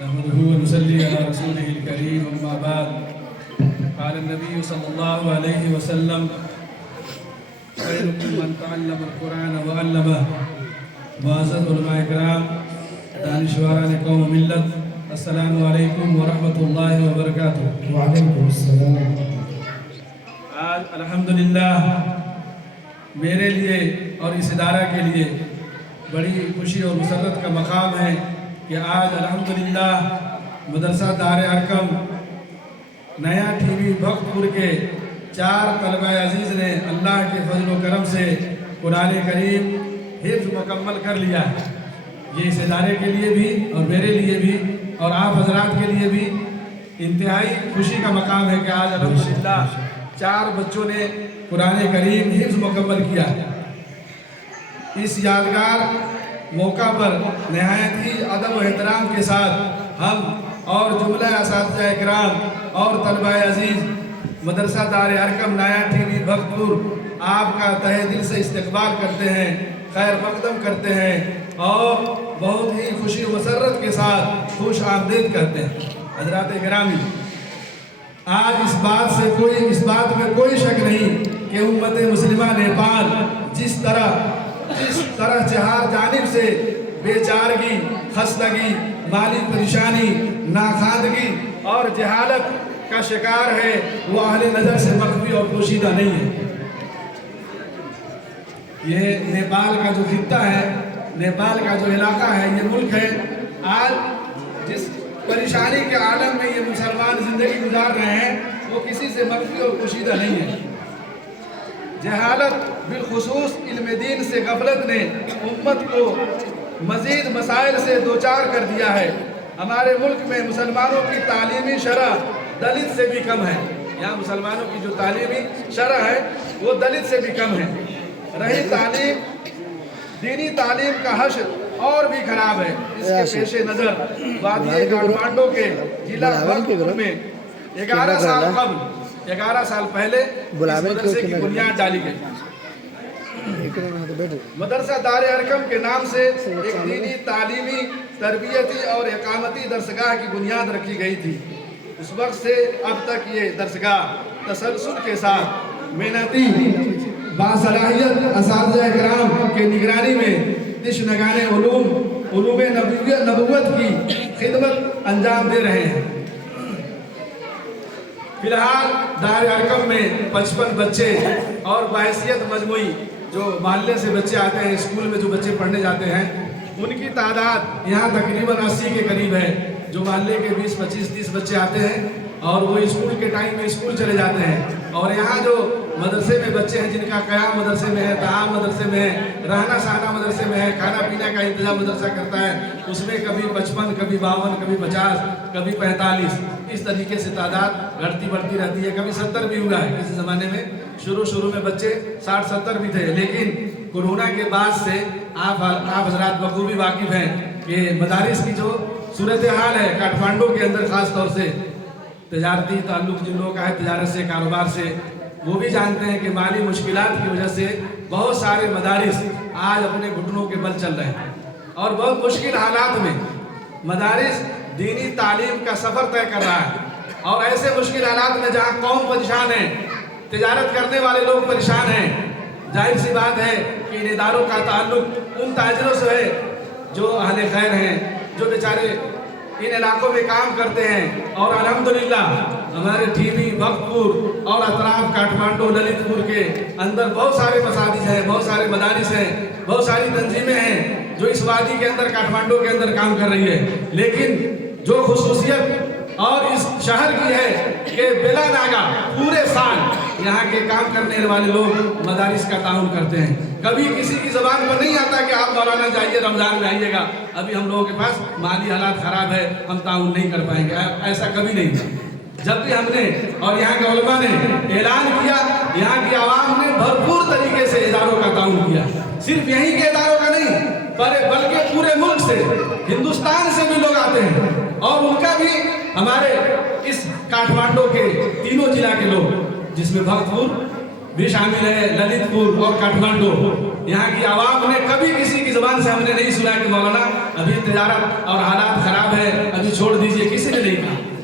نحمده ونصلي على رسوله الكريم أما بعد قال النبي صلى الله عليه وسلم خيركم من تعلم القرآن وعلمه معزز علماء کرام دانشوران قوم ملت السلام علیکم ورحمۃ اللہ وبرکاتہ۔ وعلیکم السلام۔ آج الحمدللہ میرے لیے اور اس ادارہ کے لیے بڑی خوشی اور مسرت کا مقام ہے کہ آج الحمدللہ مدرسہ دار ارقم نیا ٹی وی بھکت پور کے 4 طلبہ عزیز نے اللہ کے فضل و کرم سے قرآن کریم حفظ مکمل کر لیا ہے۔ یہ اس ادارے کے لیے بھی اور میرے لیے بھی اور آپ حضرات کے لیے بھی انتہائی خوشی کا مقام ہے کہ آج الحمدللہ 4 بچوں نے قرآن کریم حفظ مکمل کیا۔ اس یادگار موقع پر نہایت ہی ادب و احترام کے ساتھ ہم اور جملہ اساتذہ اکرام اور طلبہ عزیز مدرسہ دار ارقم نیا ٹی وی بھکت پور آپ کا تہہ دل سے استقبال کرتے ہیں، خیر مقدم کرتے ہیں اور بہت ہی خوشی و مسرت کے ساتھ خوش آمدید کرتے ہیں۔ حضرات گرامی، آج اس بات میں کوئی شک نہیں کہ امت مسلمہ نیپال جس طرح چہار جانب سے بے چارگی، خستگی، مالی پریشانی، ناخواندگی اور جہالت کا شکار ہے وہ اہل نظر سے مخفی اور پوشیدہ نہیں ہے۔ یہ نیپال کا جو خطہ ہے، نیپال کا جو علاقہ ہے، یہ ملک ہے، آج جس پریشانی کے عالم میں یہ مسلمان زندگی گزار رہے ہیں وہ کسی سے مخفی اور پوشیدہ نہیں ہے۔ جہالت بالخصوص علم دین سے غفلت نے امت کو مزید مسائل سے دوچار کر دیا ہے۔ ہمارے ملک میں مسلمانوں کی تعلیمی شرح دلت سے بھی کم ہے۔ یہاں مسلمانوں کی جو تعلیمی شرح ہے وہ دلت سے بھی کم ہے۔ رہی تعلیم، دینی تعلیم کا حشر اور بھی خراب ہے۔ اس کے پیش نظر وادی کاٹھمانڈو کے ضلع بھکت پور میں 11 سال پہلے اس مدرسے کی بنیاد ڈالی گئی۔ مدرسہ دار ارقم کے نام سے ایک دینی، تعلیمی، تربیتی اور اقامتی درسگاہ کی بنیاد رکھی گئی تھی۔ اس وقت سے اب تک یہ درسگاہ تسلسل کے ساتھ محنتی باصلاحیت اساتذہ کرام کے نگرانی میں تشنگان علوم نبوت کی خدمت انجام دے رہے ہیں۔ فی الحال دار ارقم میں 55 بچے اور بحیثیت مجموعی جو محلے سے بچے آتے ہیں، اسکول میں جو بچے پڑھنے جاتے ہیں، ان کی تعداد یہاں تقریباً 80 کے قریب ہے۔ جو محلے کے 20، 25، 30 بچے آتے ہیں اور وہ اسکول کے ٹائم میں اسکول چلے جاتے ہیں، اور یہاں جو مدرسے میں بچے ہیں جن کا قیام مدرسے میں ہے، طعام مدرسے میں ہے، رہنا سہنا مدرسے میں ہے، کھانا پینا کا انتظام مدرسہ کرتا ہے، اس میں کبھی 55، کبھی 52، کبھی 50، کبھی 45 اس طریقے سے تعداد گھٹتی بڑھتی رہتی ہے۔ کبھی 70 بھی ہوا ہے۔ کسی زمانے میں شروع میں بچے 60-70 بھی تھے، لیکن کورونا کے بعد سے آپ حضرات بخوبی واقف ہیں کہ مدارس کی جو صورتحال ہے کاٹھمانڈو کے اندر، خاص طور سے تجارتی تعلق جن لوگوں کا ہے تجارت سے، کاروبار سے، وہ بھی جانتے ہیں کہ مالی مشکلات کی وجہ سے بہت سارے مدارس آج اپنے گھٹنوں کے بل چل رہے ہیں، اور بہت مشکل حالات میں مدارس دینی تعلیم کا سفر طے کر رہا ہے۔ اور ایسے مشکل حالات میں جہاں قوم پریشان ہے، تجارت کرنے والے لوگ پریشان ہیں، ظاہر سی بات ہے کہ ان اداروں کا تعلق ان تاجروں سے ہے جو اہل خیر ہیں، جو بیچارے ان علاقوں میں کام کرتے ہیں۔ اور الحمدللہ ہمارے ٹی وی بھکت پور اور اطراف کاٹھمانڈو للت پور کے اندر بہت سارے مساجد ہیں، بہت سارے مدارس ہیں، بہت ساری تنظیمیں ہیں جو اس وادی کے اندر، کاٹھمانڈو کے اندر کام کر رہی ہے۔ لیکن جو خصوصیت اور اس شہر کی ہے کہ بلا ناگا پورے سال یہاں کے کام کرنے والے لوگ مدارس کا تعاون کرتے ہیں۔ کبھی کسی کی زبان پر نہیں آتا کہ آپ مولانا جائیے، رمضان میں آئیے گا، ابھی ہم لوگوں کے پاس مالی حالات خراب ہے، ہم تعاون نہیں کر پائیں گے، ایسا کبھی نہیں تھا۔ جب بھی ہم نے اور یہاں کے علماء نے اعلان کیا، یہاں کی عوام نے بھرپور طریقے سے اداروں کا تعاون کیا۔ صرف یہیں کے اداروں کا نہیں بلکہ پورے ملک سے، ہندوستان سے بھی لوگ آتے ہیں، اور ان کا بھی ہمارے اس کاٹھمانڈو کے تینوں ضلع کے لوگ، جس میں بھکت پور بھی شامل ہے، للت پور اور کاٹھمانڈو، یہاں کی عوام نے کبھی کسی کی زبان سے ہم نے نہیں سنا کہ مولانا ابھی تجارت اور حالات خراب ہے، ابھی چھوڑ